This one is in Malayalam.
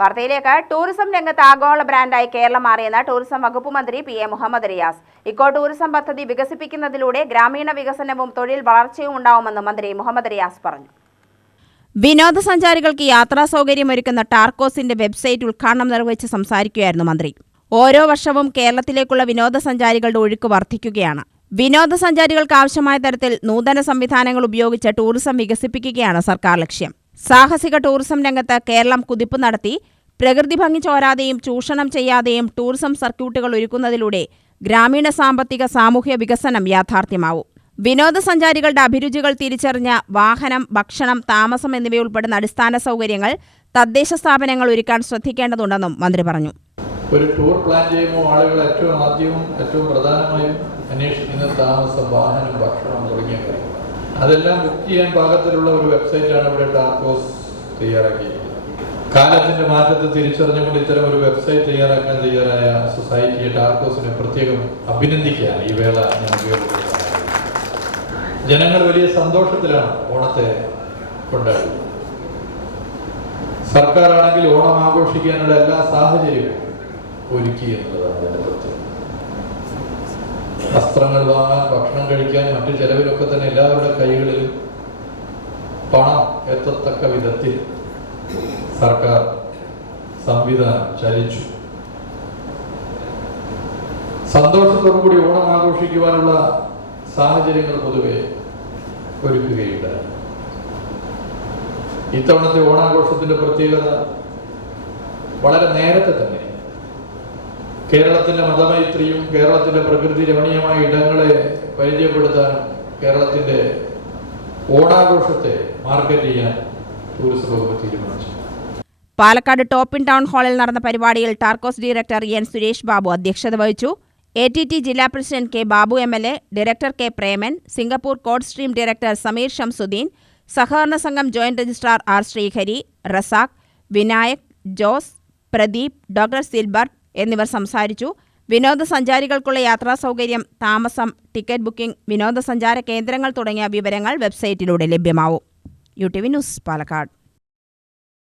വാർത്തയിലേക്ക്. ടൂറിസം രംഗത്ത് ആഗോള ബ്രാൻഡായി കേരളം മാറിയെന്ന് ടൂറിസം വകുപ്പ് മന്ത്രി P A Muhammad Riyas. Eco tourism പദ്ധതി വികസിപ്പിക്കുന്നതിലൂടെ ഗ്രാമീണ വികസനവും തൊഴിൽ വളർച്ചയും ഉണ്ടാവുമെന്ന് മന്ത്രി മുഹമ്മദ് റിയാസ് പറഞ്ഞു. വിനോദസഞ്ചാരികൾക്ക് യാത്രാ സൗകര്യമൊരുക്കുന്ന ടാർക്കോസിന്റെ വെബ്സൈറ്റ് ഉദ്ഘാടനം നിർവഹിച്ച് സംസാരിക്കുകയായിരുന്നു മന്ത്രി. ഓരോ വർഷവും കേരളത്തിലേക്കുള്ള വിനോദസഞ്ചാരികളുടെ ഒഴുക്ക് വർദ്ധിക്കുകയാണ് വിനോദസഞ്ചാരികൾക്ക് ആവശ്യമായ തരത്തിൽ നൂതന സംവിധാനങ്ങൾ ഉപയോഗിച്ച് ടൂറിസം വികസിപ്പിക്കുകയാണ് സർക്കാർ ലക്ഷ്യം. സാഹസിക ടൂറിസം രംഗത്ത് കേരളം കുതിപ്പ് നടത്തി പ്രകൃതി ഭംഗി ചോരാതെയും ചൂഷണം ചെയ്യാതെയും ടൂറിസം സർക്യൂട്ടുകൾ ഒരുക്കുന്നതിലൂടെ ഗ്രാമീണ സാമ്പത്തിക സാമൂഹ്യ വികസനം യാഥാർത്ഥ്യമാവും. വിനോദസഞ്ചാരികളുടെ അഭിരുചികൾ തിരിച്ചറിഞ്ഞ വാഹനം ഭക്ഷണം താമസം എന്നിവയുൾപ്പെടുന്ന അടിസ്ഥാന സൗകര്യങ്ങൾ തദ്ദേശ സ്ഥാപനങ്ങൾ ഒരുക്കാൻ ശ്രദ്ധിക്കേണ്ടതുണ്ടെന്നും മന്ത്രി പറഞ്ഞു. ഒരു ടൂർ പ്ലാൻ ചെയ്യുമ്പോൾ ആളുകൾ ഏറ്റവും ആദ്യവും ഏറ്റവും പ്രധാനമായും അന്വേഷിക്കുന്ന താമസം വാഹനം ഭക്ഷണം തുടങ്ങിയ അതെല്ലാം ബുക്ക് ചെയ്യാൻ പാകത്തിലുള്ള ഒരു വെബ്സൈറ്റാണ് ഇവിടെ ടാർക്കോസ് തയ്യാറാക്കിയിരിക്കുന്നത്. കാലത്തിന്റെ മാറ്റത്തെ തിരിച്ചറിഞ്ഞുകൊണ്ട് ഇത്തരം ഒരു വെബ്സൈറ്റ് തയ്യാറാക്കാൻ തയ്യാറായ സൊസൈറ്റിയെ ടാർക്കോസിനെ പ്രത്യേകം അഭിനന്ദിക്കുകയാണ്. ഈ വേള ഞാൻ ഉപയോഗപ്പെടുത്തുന്നത് ജനങ്ങൾ വലിയ സന്തോഷത്തിലാണ് ഓണത്തെ കൊണ്ടാടുന്നത്. സർക്കാരാണെങ്കിൽ ഓണം ആഘോഷിക്കാനുള്ള എല്ലാ സാഹചര്യവും ഒരുക്കി എന്നുള്ളതാണ് അതിന്റെ പ്രത്യേകത. വസ്ത്രങ്ങൾ വാങ്ങാൻ ഭക്ഷണം കഴിക്കാൻ മറ്റു ചെലവിലൊക്കെ തന്നെ എല്ലാവരുടെ കൈകളിലും പണം എത്തത്തക്ക വിധത്തിൽ സർക്കാർ സംവിധാനം ചലിച്ചു. സന്തോഷത്തോടു കൂടി ഓണം ആഘോഷിക്കുവാനുള്ള സാഹചര്യങ്ങൾ പൊതുവെ ഒരുക്കുകയുണ്ടായി. ഇത്തവണത്തെ ഓണാഘോഷത്തിന്റെ പ്രത്യേകത വളരെ നേരത്തെ തന്നെ കേരളത്തിന്റെ മതമൈത്രിയും കേരളത്തിന്റെ പ്രകൃതി രമണീയമായ ഇടങ്ങളെ പരിചയപ്പെടുത്താനും കേരളത്തിന്റെ ഓണാഘോഷത്തെ മാർക്കറ്റ് ചെയ്യാൻ ടൂറിസം വകുപ്പ് തീരുമാനിച്ചു. പാലക്കാട് ടോപ്പിൻ ടൗൺ ഹാളിൽ നടന്ന പരിപാടിയിൽ ടാർക്കോസ് ഡയറക്ടർ എൻ സുരേഷ് ബാബു അധ്യക്ഷത വഹിച്ചു. എ ടി ടി ജില്ലാ president K Babu M L A director K Preman Singapore code stream director Sameer Shamsuddin സഹകരണ സംഘം joint registrar R Sreehari Razak Vinayak Jose Pradeep doctor Silbert എന്നിവർ സംസാരിച്ചു. വിനോദസഞ്ചാരികൾക്കുള്ള യാത്രാ സൗകര്യം താമസം ടിക്കറ്റ് ബുക്കിംഗ് വിനോദസഞ്ചാര കേന്ദ്രങ്ങൾ തുടങ്ങിയ വിവരങ്ങൾ വെബ്സൈറ്റിലൂടെ ലഭ്യമാവും. U T V news Palakkad.